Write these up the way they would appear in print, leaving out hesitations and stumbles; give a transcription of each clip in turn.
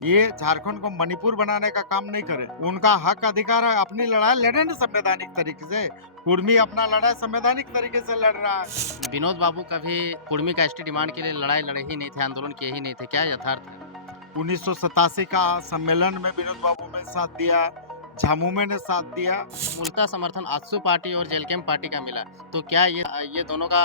ये झारखंड को मणिपुर बनाने का काम नहीं करे। उनका हक अधिकार है, अपनी लड़ाई लड़े ना संवैधानिक तरीके से। कुर्मी अपना लड़ाई संवैधानिक तरीके से लड़ रहा है। विनोद बाबू कभी कुर्मी का एसटी डिमांड के लिए लड़ाई लड़े ही नहीं थे, आंदोलन किए ही नहीं थे, क्या यथार्थ है? 1987 का सम्मेलन में विनोद बाबू ने साथ दिया, झामुमो ने साथ दिया। मूलतः समर्थन आजसू पार्टी और जेलकेम पार्टी का मिला, तो क्या ये दोनों का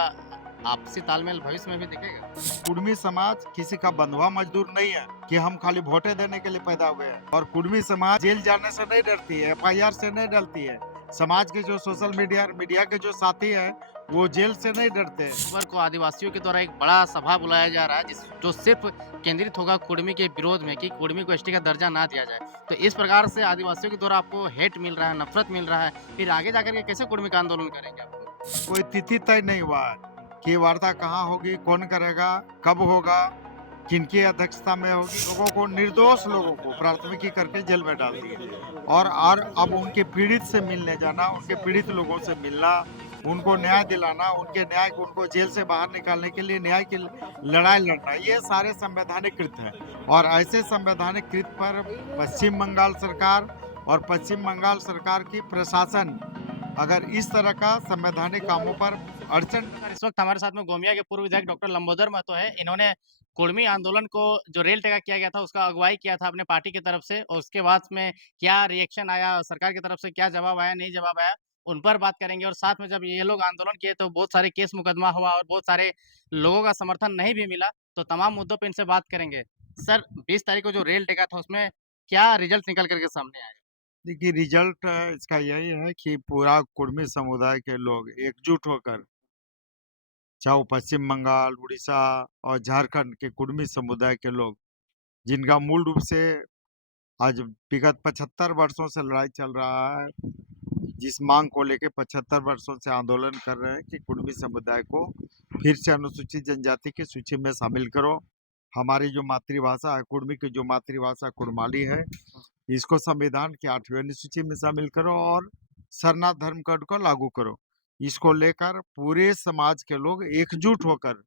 आपसी तालमेल भविष्य में भी दिखेगा? कुर्मी समाज किसी का बंधुआ मजदूर नहीं है कि हम खाली वोटे देने के लिए पैदा हुए हैं। और कुर्मी समाज जेल जाने से नहीं डरती है, एफआईआर से नहीं डरती है। समाज के जो सोशल मीडिया मीडिया के जो साथी हैं, वो जेल से नहीं डरते। अक्टूबर को आदिवासियों के द्वारा एक बड़ा सभा बुलाया जा रहा है जो सिर्फ केंद्रित होगा कुर्मी के विरोध में कि कुर्मी को एसटी का दर्जा ना दिया जाए। तो इस प्रकार से आदिवासियों के द्वारा आपको हेट मिल रहा है, नफ़रत मिल रहा है, फिर आगे जाकर के कैसे कुर्मी का आंदोलन करेंगे आप लोग? कोई तिथि तय नहीं हुआ है कि वार्ता कहाँ होगी, कौन करेगा, कब होगा, किनकी अध्यक्षता में होगी। लोगों को, निर्दोष लोगों को प्राथमिकी करके जेल में डाल दिया। और अब उनके पीड़ित से मिलने जाना, उनके पीड़ित लोगों से मिलना, उनको न्याय दिलाना, उनके न्याय को, उनको जेल से बाहर निकालने के लिए न्याय की लड़ाई लड़ना, ये सारे संवैधानिक कृत हैं। और ऐसे संवैधानिक कृत पर पश्चिम बंगाल सरकार और पश्चिम बंगाल सरकार की प्रशासन अगर इस तरह का संवैधानिक कामों पर अड़चन। सर, इस वक्त हमारे साथ में गोमिया के पूर्व विधायक डॉक्टर लंबोदर महतो है। इन्होंने कुर्मी आंदोलन को जो रेल टेका किया गया था, उसका अगुवाई किया था अपने पार्टी की तरफ से और उसके बाद में क्या रिएक्शन आया, सरकार की तरफ से क्या जवाब आया, नहीं जवाब आया, उन पर बात करेंगे और साथ में जब ये लोग आंदोलन किए तो बहुत सारे केस मुकदमा हुआ और बहुत सारे लोगों का समर्थन नहीं भी मिला, तो तमाम मुद्दों पे इनसे बात करेंगे। सर, 20 तारीख को जो रेल टेका था, उसमें क्या रिजल्ट निकल कर के सामने आया? देखिए, रिजल्ट इसका यही है कि पूरा कुर्मी समुदाय के लोग एकजुट होकर, चाहे वो पश्चिम बंगाल, उड़ीसा और झारखंड के कुर्मी समुदाय के लोग, जिनका मूल रूप से आज विगत 75 वर्षों से लड़ाई चल रहा है, जिस मांग को लेके 75 वर्षों से आंदोलन कर रहे हैं कि कुर्मी समुदाय को फिर से अनुसूचित जनजाति की सूची में शामिल करो। हमारी जो मातृभाषा है, कुर्मी की जो मातृभाषा कुड़माली है, इसको संविधान की 8वीं अनुसूची में शामिल करो और सरना धर्म कोड को लागू करो। इसको लेकर पूरे समाज के लोग एकजुट होकर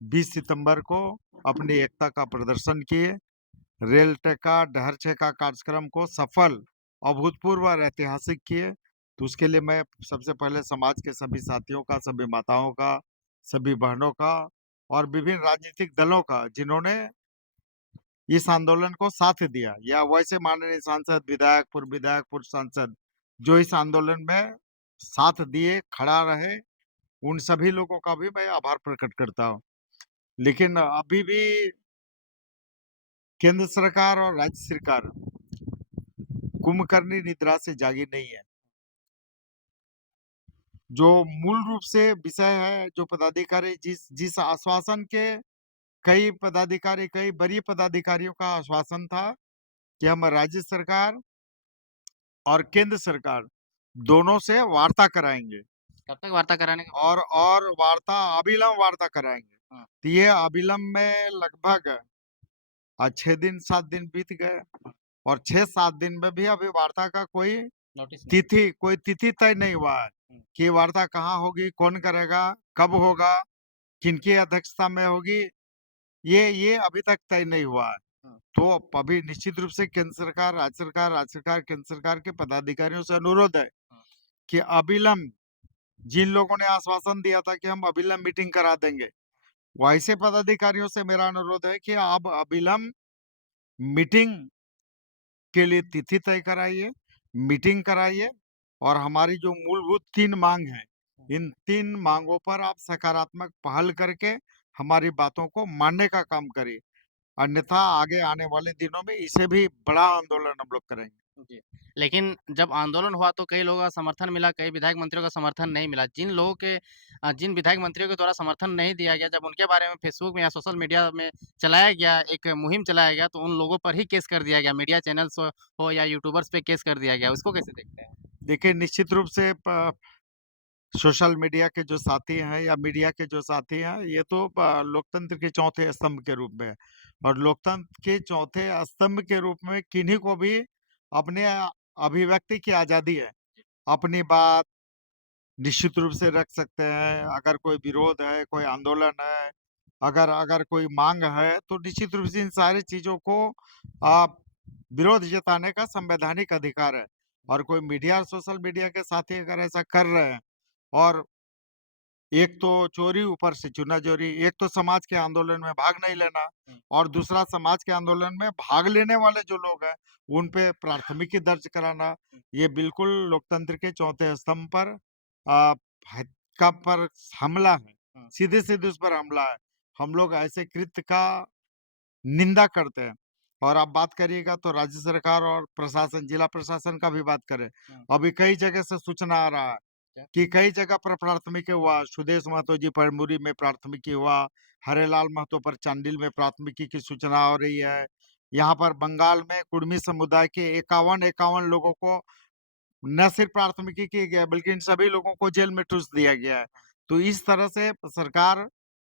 20 सितंबर को अपनी एकता का प्रदर्शन किए। रेल टेका, डहर छेका कार्यक्रम को सफल, अभूतपूर्व और ऐतिहासिक किए। तो उसके लिए मैं सबसे पहले समाज के सभी साथियों का, सभी माताओं का, सभी बहनों का और विभिन्न राजनीतिक दलों का, जिन्होंने इस आंदोलन को साथ दिया, या वैसे माननीय सांसद, विधायक, पूर्व सांसद जो इस आंदोलन में साथ दिए, खड़ा रहे, उन सभी लोगों का भी मैं आभार प्रकट करता हूँ। लेकिन अभी भी केंद्र सरकार और राज्य सरकार कुंभकर्णी निद्रा से जागी नहीं है। जो मूल रूप से विषय है, जो पदाधिकारी जिस जिस आश्वासन के, कई वरीय पदाधिकारियों का आश्वासन था कि हम राज्य सरकार और केंद्र सरकार दोनों से वार्ता कराएँगे कब तक वार्ता कराने का? और वार्ता, अविलंब वार्ता कराएँगे। हाँ, तो ये अविलंब में लगभग 6 दिन 7 दिन बीत गए और 6-7 दिन में भी अभी वार्ता का नोटिस नहीं। कोई तिथि तय नहीं हुआ है हुँ। कि वार्ता कहाँ होगी, कौन करेगा, कब होगा, किनकी अध्यक्षता में होगी, ये अभी तक तय नहीं हुआ है। हाँ। तो अभी निश्चित रूप से केंद्र सरकार, राज्य सरकार, केंद्र सरकार के पदाधिकारियों से अनुरोध है हाँ। कि अविलंब, जिन लोगों ने आश्वासन दिया था कि हम अविलंब मीटिंग करा देंगे, वैसे पदाधिकारियों से मेरा अनुरोध है कि आप अविलंब मीटिंग के लिए तिथि तय कराइए, मीटिंग कराइए और हमारी जो मूलभूत 3 मांग हैं, इन 3 मांगों पर आप सकारात्मक पहल करके हमारी बातों को मानने का काम करिए। अन्यथा आगे आने वाले दिनों में इसे भी बड़ा आंदोलन हम लोग करेंगे। जी। लेकिन जब आंदोलन हुआ तो कई लोगों का समर्थन मिला, कई विधायक मंत्रियों का समर्थन नहीं मिला। जिन विधायक मंत्रियों के द्वारा समर्थन नहीं दिया गया, जब उनके बारे में फेसबुक में या सोशल मीडिया में चलाया गया, एक मुहिम चलाया गया, तो उन लोगों पर ही केस कर दिया गया। मीडिया चैनल्स हो या यूट्यूबर्स पे केस कर दिया गया। उसको कैसे देखते हैं? देखिए, निश्चित रूप से सोशल मीडिया के जो साथी हैं या मीडिया के जो साथी हैं, ये तो लोकतंत्र के चौथे स्तंभ के रूप में है। और लोकतंत्र के चौथे स्तंभ के रूप में किन्हीं को भी अपने अभिव्यक्ति की आज़ादी है। अपनी बात निश्चित रूप से रख सकते हैं। अगर कोई विरोध है, कोई आंदोलन है, अगर अगर कोई माँग है, तो निश्चित रूप से इन सारी चीज़ों को अ, विरोध जताने का संवैधानिक अधिकार है। और कोई मीडिया और सोशल मीडिया के साथी अगर ऐसा कर रहे हैं और एक तो चोरी, ऊपर से चूना-चोरी, एक तो समाज के आंदोलन में भाग नहीं लेना और दूसरा समाज के आंदोलन में भाग लेने वाले जो लोग हैं, उन पे प्राथमिकी दर्ज कराना, ये बिल्कुल लोकतंत्र के चौथे स्तंभ पर अ, का पर हमला है, सीधे-सीधे उस पर हमला है। हम लोग ऐसे कृत्य का निंदा करते हैं। और आप बात करिएगा तो राज्य सरकार और प्रशासन, जिला प्रशासन का भी बात करें, अभी कई जगह से सूचना आ रहा है कि कई जगह पर प्राथमिकी हुआ, सुदेश महतो जी पर मुरी में प्राथमिकी हुआ, हरेलाल महतो पर चांडिल में प्राथमिकी की सूचना हो रही है। यहाँ पर बंगाल में कुर्मी समुदाय के 51 लोगों को न सिर्फ प्राथमिकी की गई है, बल्कि इन सभी लोगों को जेल में ठूँस दिया गया है। तो इस तरह से सरकार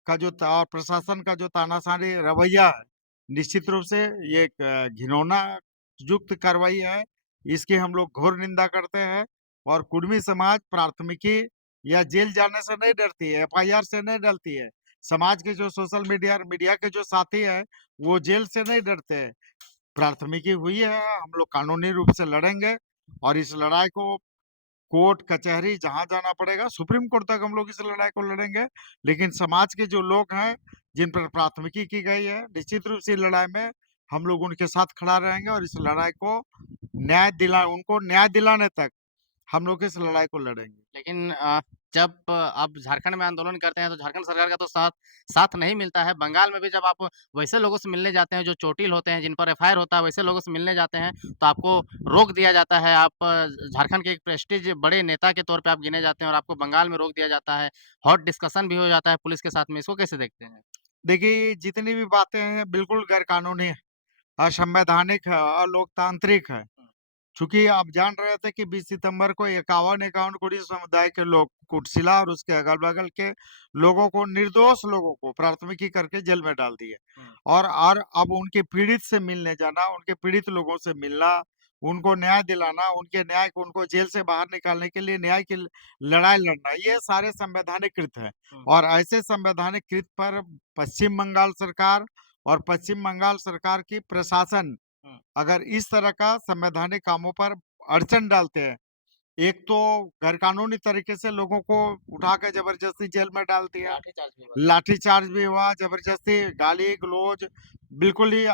का जो ता प्रशासन का जो तानाशाही रवैया है, निश्चित रूप से ये एक घिनौना युक्त कार्रवाई है। इसकी हम लोग घोर निंदा करते हैं और कुर्मी समाज प्राथमिकी या जेल जाने से नहीं डरती है, एफआईआर से नहीं डरती है। समाज के जो सोशल मीडिया और मीडिया के जो साथी हैं, वो जेल से नहीं डरते हैं। प्राथमिकी हुई है, हम लोग कानूनी रूप से लड़ेंगे और इस लड़ाई को कोर्ट, कचहरी जहाँ जाना पड़ेगा, सुप्रीम कोर्ट तक हम लोग इस लड़ाई को लड़ेंगे। लेकिन समाज के जो लोग हैं, जिन पर प्राथमिकी की गई है, निश्चित रूप से लड़ाई में हम लोग उनके साथ खड़ा रहेंगे और इस लड़ाई को उनको न्याय दिलाने तक हम लोग इस लड़ाई को लड़ेंगे। लेकिन जब आप झारखंड में आंदोलन करते हैं तो झारखंड सरकार का तो साथ साथ नहीं मिलता है। बंगाल में भी जब आप वैसे लोगों से मिलने जाते हैं जो चोटिल होते हैं, जिन पर एफआईआर होता है, वैसे लोगों से मिलने जाते हैं तो आपको रोक दिया जाता है। आप झारखंड के एक प्रेस्टीज बड़े नेता के तौर पे आप गिने जाते हैं और आपको बंगाल में रोक दिया जाता है। हॉट डिस्कशन भी हो जाता है पुलिस के साथ में। इसको कैसे देखते हैं? देखिए, जितनी भी बातें हैं बिल्कुल गैर कानूनी है, असंवैधानिक है, अलोकतांत्रिक है। चूँकि आप जान रहे थे कि 20 सितंबर को 51 कुड़ी समुदाय के लोग कुर्सिला और उसके अगल-बगल के लोगों को, निर्दोष लोगों को प्राथमिकी करके जेल में डाल दिए। और अब उनके पीड़ित से मिलने जाना, उनके पीड़ित लोगों से मिलना, उनको न्याय दिलाना, उनके न्याय को, उनको जेल से बाहर निकालने के लिए न्याय की लड़ाई लड़ना, ये सारे संवैधानिक कृत हैं। और ऐसे संवैधानिक कृत पर पश्चिम बंगाल सरकार और पश्चिम बंगाल सरकार की प्रशासन अगर इस तरह का संवैधानिक कामों पर अड़चन डालते हैं, एक तो गैर कानूनी तरीके से लोगों को उठा के जबरदस्ती जेल में डाल दिया, लाठीचार्ज भी हुआ। लाठीचार्ज भी हुआ, जबरदस्ती गाली-गलौज, बिल्कुल ही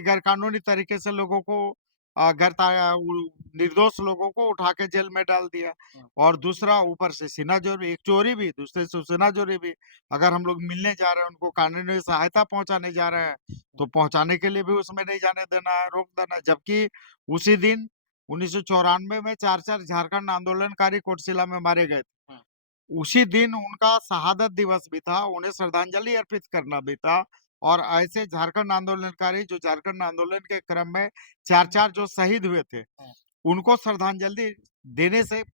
गैर कानूनी तरीके से लोगों को अ, गैर ता उ निर्दोष लोगों को उठा के जेल में डाल दिया। और दूसरा ऊपर से सीना-जोरी, एक चोरी भी, दूसरे से सीना-जोरी भी। अगर हम लोग मिलने जा रहे हैं, उनको कानूनी सहायता पहुँचाने जा रहे हैं, तो पहुँचाने के लिए भी उसमें नहीं जाने देना है, रोक देना है। जबकि उसी दिन 1994 में 4-4 झारखंड आंदोलनकारी कोटशिला में मारे गए थे। उसी दिन उनका शहादत दिवस भी था, उन्हें श्रद्धांजलि अर्पित करना भी था। और ऐसे झारखंड आंदोलनकारी जो झारखंड आंदोलन के क्रम में 4-4 जो शहीद हुए थे, उनको श्रद्धांजलि देने से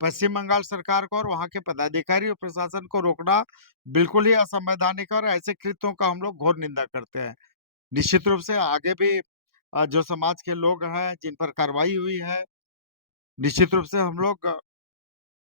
पश्चिम बंगाल सरकार को और वहाँ के पदाधिकारी और प्रशासन को रोकना बिल्कुल ही असंवैधानिक है और ऐसे कृत्यों का हम लोग घोर निंदा करते हैं। निश्चित रूप से आगे भी जो समाज के लोग हैं, जिन पर कार्रवाई हुई है, निश्चित रूप से हम लोग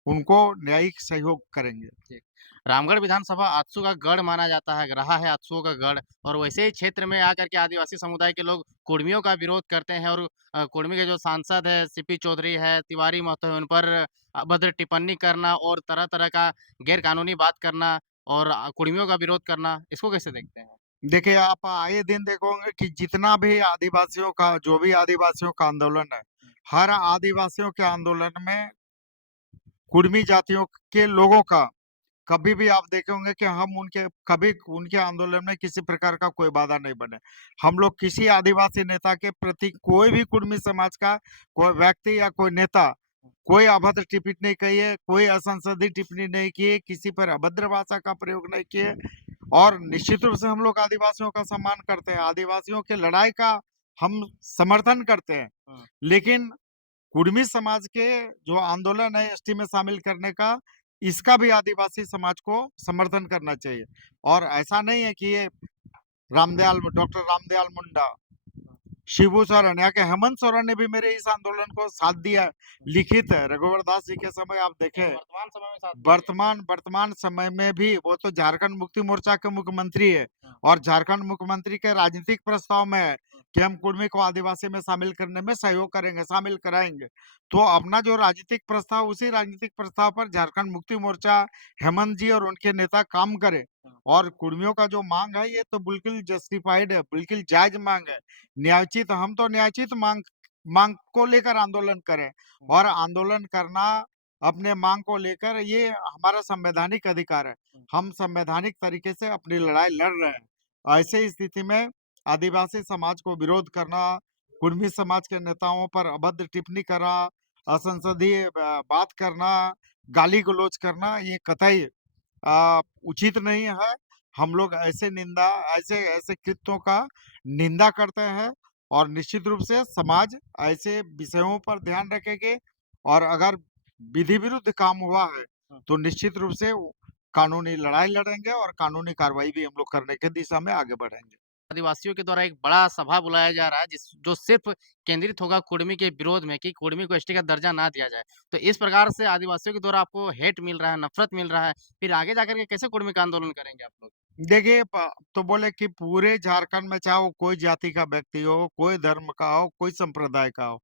उनको न्यायिक सहयोग करेंगे। जी। रामगढ़ विधानसभा आजसू का गढ़ माना जाता है, रहा है आजसू का गढ़ और वैसे ही क्षेत्र में आकर के आदिवासी समुदाय के लोग कुर्मियों का विरोध करते हैं और कुर्मी के जो सांसद है, सीपी चौधरी है, तिवारी महतो है, उन पर अभद्र टिप्पणी करना और तरह-तरह का गैर कानूनी बात करना और कुर्मियों का विरोध करना, इसको कैसे देखते हैं? देखिए, आप आए दिन देखोगे कि जितना भी आदिवासियों का, जो भी आदिवासियों का आंदोलन है, हर आदिवासियों के आंदोलन में कुर्मी जातियों के लोगों का कभी भी आप देखे होंगे कि हम उनके कभी उनके आंदोलन में किसी प्रकार का कोई बाधा नहीं बने। हम लोग किसी आदिवासी नेता के प्रति, कोई भी कुर्मी समाज का कोई व्यक्ति या कोई नेता, कोई अभद्र टिप्पणी नहीं कही है, कोई असंसदीय टिप्पणी नहीं की है, किसी पर अभद्र भाषा का प्रयोग नहीं किए। और निश्चित रूप से हम लोग आदिवासियों का सम्मान करते हैं, आदिवासियों की लड़ाई का हम समर्थन करते हैं। लेकिन कुर्मी समाज के जो आंदोलन है एसटी में शामिल करने का, इसका भी आदिवासी समाज को समर्थन करना चाहिए। और ऐसा नहीं है कि ये डॉक्टर रामदयाल मुंडा शिबू सोरेन या कि हेमंत सोरेन ने भी मेरे इस आंदोलन को साथ दिया है। लिखित है, रघुवर दास जी के समय आप यानी देखें, वर्तमान समय में साथ दिया गया। वर्तमान समय में भी वो तो झारखंड मुक्ति मोर्चा के मुख्यमंत्री है हाँ, और झारखंड मुख्यमंत्री के राजनीतिक प्रस्ताव में है हाँ, कि हम कुर्मी को आदिवासी में शामिल करने में सहयोग करेंगे, शामिल कराएंगे। तो अपना जो राजनीतिक प्रस्ताव, उसी राजनीतिक प्रस्ताव पर झारखंड मुक्ति मोर्चा, हेमंत जी और उनके नेता काम करे। हाँ, और कुर्मियों का जो मांग है ये तो बिल्कुल जस्टिफाइड है, बिल्कुल जायज मांग है, न्यायोचित। हम तो न्यायोचित मांग मांग को लेकर आंदोलन करें, हाँ, और आंदोलन करना अपने मांग को लेकर ये हमारा संवैधानिक अधिकार है। हाँ। हम संवैधानिक तरीके से अपनी लड़ाई लड़ रहे हैं। ऐसे स्थिति में आदिवासी समाज को विरोध करना, कुर्मी समाज के नेताओं पर अभद्र टिप्पणी करना, असंसदीय बात करना, गाली-गलौज करना, ये कतई उचित नहीं है। हम लोग ऐसे ऐसे कृत्यों का निंदा करते हैं, और निश्चित रूप से समाज ऐसे विषयों पर ध्यान रखेंगे, और अगर विधि विरुद्ध काम हुआ है हाँ। तो निश्चित रूप से कानूनी लड़ाई लड़ेंगे और कानूनी कार्रवाई भी हम लोग करने की दिशा में आगे बढ़ेंगे। आदिवासियों के द्वारा एक बड़ा सभा बुलाया जा रहा है जिस जो सिर्फ़ केंद्रित होगा कुर्मी के विरोध में कि कुर्मी को एसटी का दर्जा ना दिया जाए। तो इस प्रकार से आदिवासियों के द्वारा आपको हेट मिल रहा है, नफ़रत मिल रहा है, फिर आगे जाकर के कैसे कुर्मी का आंदोलन करेंगे आप लोग? देखिए, तो बोले कि पूरे झारखंड में चाहे वो कोई जाति का व्यक्ति हो, कोई धर्म का हो, कोई संप्रदाय का हो,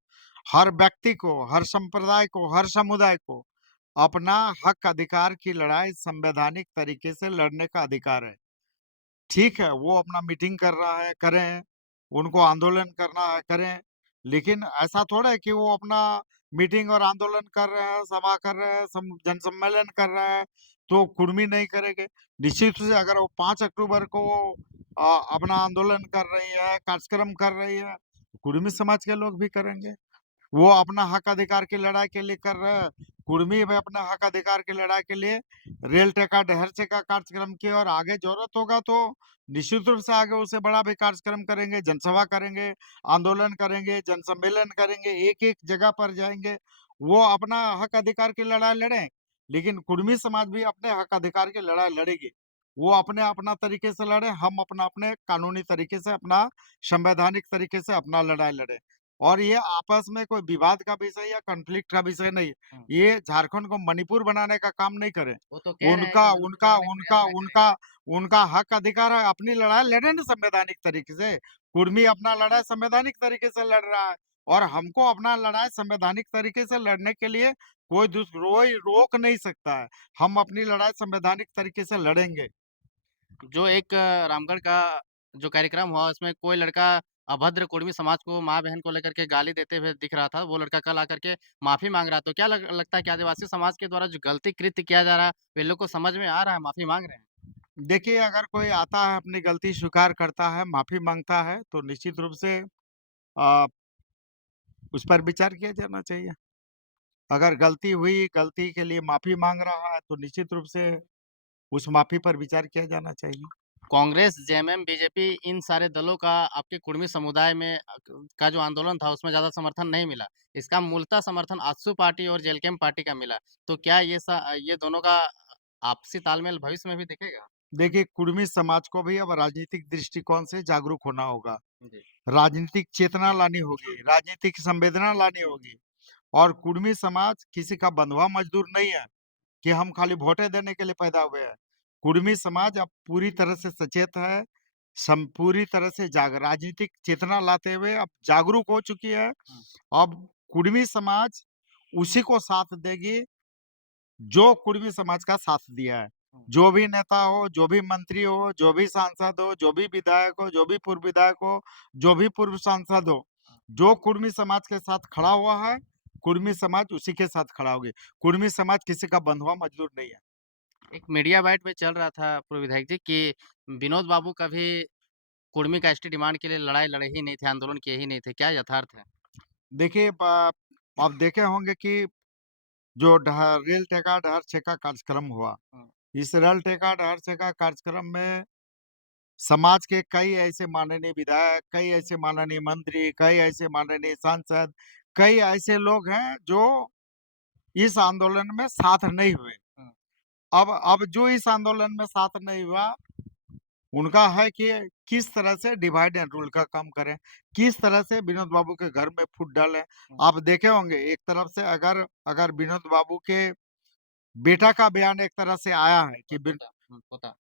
हर व्यक्ति को, हर संप्रदाय को, हर समुदाय को अपना हक अधिकार की लड़ाई संवैधानिक तरीके से लड़ने का अधिकार है। ठीक है, वो अपना मीटिंग कर रहा है, करें, उनको आंदोलन करना है, करें, लेकिन ऐसा थोड़ा है कि वो अपना मीटिंग और आंदोलन कर रहे हैं, सभा कर रहे हैं, जनसम्मेलन कर रहे हैं, तो कुर्मी नहीं करेंगे। निश्चित रूप से अगर वो 5 अक्टूबर को अपना आंदोलन कर रही है, कार्यक्रम कर रही है, कुर्मी समाज के लोग भी करेंगे। वो अपना हक अधिकार की लड़ाई के लिए कर रहे हैं। कुर्मी भी अपना हक अधिकार की लड़ाई के लिए रेल टेका डहर से का कार्यक्रम किए, और आगे जरूरत होगा तो निश्चित रूप से आगे उससे बड़ा भी कार्यक्रम करेंगे, जनसभा करेंगे, आंदोलन करेंगे, जनसम्मेलन करेंगे, एक-एक जगह पर जाएँगे। वो अपना हक अधिकार की लड़ाई लड़ें, लेकिन कुर्मी समाज भी अपने हक अधिकार की लड़ाई लड़ेगी। वो अपने अपना तरीके से लड़े, हम अपना अपने कानूनी तरीके से, अपना संवैधानिक तरीके से अपना लड़ाई लड़ें। और ये आपस में कोई विवाद का विषय या कॉन्फ्लिक्ट का विषय नहीं है। हाँ। ये झारखंड को मणिपुर बनाने का काम नहीं करें। वो तो कह रहे हैं कि उनका मणिपुर उनका बनाने का प्रयास उनका ना करें। उनका उनका हक अधिकार है, अपनी लड़ाई लड़े ना संवैधानिक तरीके से। कुर्मी अपना लड़ाई संवैधानिक तरीके से लड़ रहा है, और हमको अपना लड़ाई संवैधानिक तरीके से लड़ने के लिए कोई रोक नहीं सकता है। हम अपनी लड़ाई संवैधानिक तरीके से लड़ेंगे। जो एक रामगढ़ का जो कार्यक्रम हुआ उसमें कोई लड़का अभद्र कुर्मी समाज को माँ-बहन को लेकर के गाली देते हुए दिख रहा था। वो लड़का कल आकर के माफ़ी माँग रहा है। तो क्या लगता है कि आदिवासी समाज के द्वारा जो गलती कृत्य किया जा रहा है, वे लोग को समझ में आ रहा है, माफ़ी माँग रहे हैं? देखिए, अगर कोई आता है, अपनी गलती स्वीकार करता है, माफ़ी माँगता है, तो निश्चित रूप से अ, उस पर विचार किया जाना चाहिए। अगर गलती हुई, गलती के लिए माफ़ी माँग रहा है, तो निश्चित रूप से उस माफ़ी पर विचार किया जाना चाहिए। कांग्रेस, जेएमएम, बीजेपी इन सारे दलों का आपके कुर्मी समुदाय में का जो आंदोलन था उसमें ज़्यादा समर्थन नहीं मिला। इसका मूलतः समर्थन आजसू पार्टी और जेलकेम पार्टी का मिला। तो क्या ये दोनों का आपसी तालमेल भविष्य में भी दिखेगा? देखिए, कुर्मी समाज को भी अब राजनीतिक दृष्टिकोण से जागरूक होना होगा। जी। राजनीतिक चेतना लानी होगी, राजनीतिक संवेदना लानी होगी, और कुर्मी समाज किसी का बंधुआ मजदूर नहीं है कि हम खाली वोटें देने के लिए पैदा हुए हैं। कुर्मी समाज अब पूरी तरह से सचेत है, पूरी तरह से राजनीतिक चेतना लाते हुए अब जागरूक हो चुकी है। हुँ, अब कुर्मी समाज उसी को साथ देगी जो कुर्मी समाज का साथ दिया है। हुँ। जो भी नेता हो, जो भी मंत्री हो, जो भी सांसद हो, जो भी विधायक हो, जो भी पूर्व विधायक हो, जो भी पूर्व सांसद हो, जो कुर्मी समाज के साथ खड़ा हुआ है, कुर्मी समाज उसी के साथ खड़ा होगी। कुर्मी समाज किसी का बंधुआ मजदूर नहीं है। एक मीडिया बाइट में चल रहा था पूर्व विधायक जी कि विनोद बाबू कभी कुर्मी का एसटी डिमांड के लिए लड़ाई लड़े ही नहीं थे, आंदोलन किए ही नहीं थे। क्या यथार्थ है? देखिए, आप देखे होंगे कि जो रेल टेका डहर छेका कार्यक्रम हुआ, हुँ, इस रेल टेका डहर छेका कार्यक्रम में समाज के कई ऐसे माननीय विधायक, कई ऐसे माननीय मंत्री, कई ऐसे माननीय सांसद, कई ऐसे लोग हैं जो इस आंदोलन में साथ नहीं हुए। हुँ। अब जो इस आंदोलन में साथ नहीं हुआ, उनका है कि किस तरह से डिवाइड एंड रूल का काम करें, किस तरह से विनोद बाबू के घर में फूट डालें। हुँ, आप देखे होंगे एक तरफ से अगर अगर विनोद बाबू के बेटा का बयान एक तरह से आया है कि बिन पोता पोता।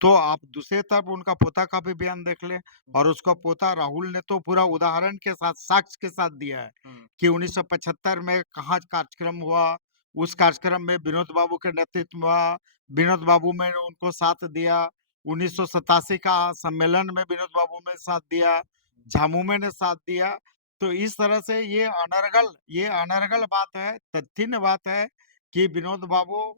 तो आप दूसरी तरफ उनका पोता का भी बयान देख लें हुँ, और उसका पोता राहुल ने तो पूरा उदाहरण के साथ, साक्ष्य के साथ दिया है हुँ, कि 1975 में कहाँ कार्यक्रम हुआ, उस कार्यक्रम में विनोद बाबू के नेतृत्व में हुआ, विनोद बाबू ने उनको साथ दिया, 1987 का सम्मेलन में विनोद बाबू ने साथ दिया, झामुमो ने साथ दिया। तो इस तरह से ये अनर्गल बात है, तथ्यहीन बात है कि विनोद बाबू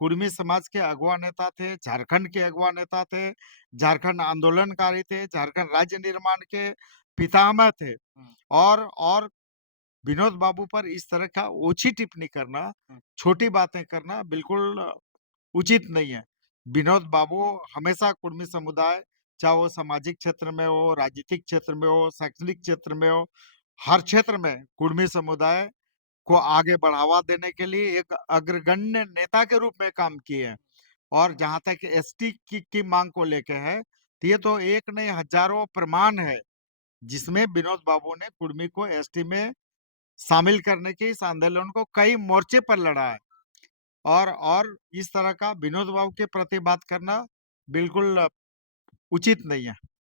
कुर्मी समाज के अगुआ नेता थे, झारखंड के अगुआ नेता थे, झारखंड आंदोलनकारी थे, झारखंड राज्य निर्माण के पितामह थे। हुँ, और विनोद बाबू पर इस तरह का ओछी टिप्पणी करना, हुँ, छोटी बातें करना बिल्कुल उचित नहीं है। विनोद बाबू हमेशा कुर्मी समुदाय, चाहे वो सामाजिक क्षेत्र में हो, राजनीतिक क्षेत्र में हो, शैक्षणिक क्षेत्र में हो, हर क्षेत्र में कुर्मी समुदाय को आगे बढ़ावा देने के लिए एक अग्रगण्य नेता के रूप में काम किए हैं। और जहाँ तक एसटी की माँग को लेके है, तो ये तो एक नहीं हज़ारों प्रमाण है, जिसमें विनोद बाबू ने कुर्मी को एसटी में शामिल करने के इस आंदोलन को कई मोर्चे पर लड़ा है। और इस तरह का विनोद बाबू के प्रति बात करना बिल्कुल उचित नहीं है।